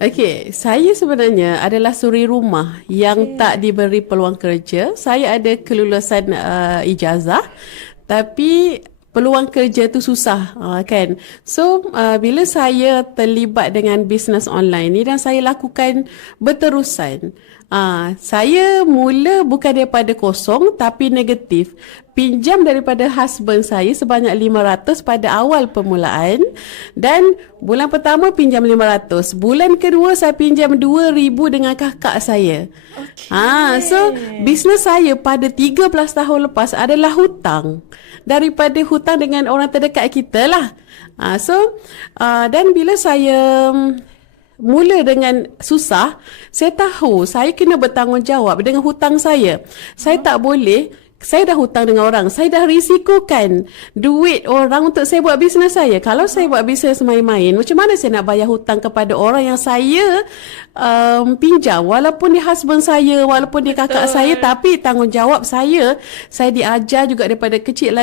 Okey, saya sebenarnya adalah suri rumah yang tak Okey. diberi peluang kerja. Saya ada kelulusan ijazah, tapi peluang kerja tu susah, kan. So, bila saya terlibat dengan bisnes online ni dan saya lakukan berterusan. Saya mula bukan daripada kosong tapi negatif. Pinjam daripada husband saya sebanyak 500 pada awal permulaan, dan bulan pertama pinjam 500. Bulan kedua saya pinjam 2,000 dengan kakak saya. So Okey. bisnes saya pada 13 tahun lepas adalah hutang. Daripada hutang dengan orang terdekat kita lah. Dan bila saya mula dengan susah, saya tahu saya kena bertanggungjawab dengan hutang saya. Saya tak boleh, saya dah hutang dengan orang, saya dah risikokan duit orang untuk saya buat bisnes saya. Kalau saya buat bisnes main-main, macam mana saya nak bayar hutang kepada orang yang saya pinjam, walaupun dia husband saya, walaupun dia kakak saya, Betul. tapi tanggungjawab saya diajar juga daripada kecil lagi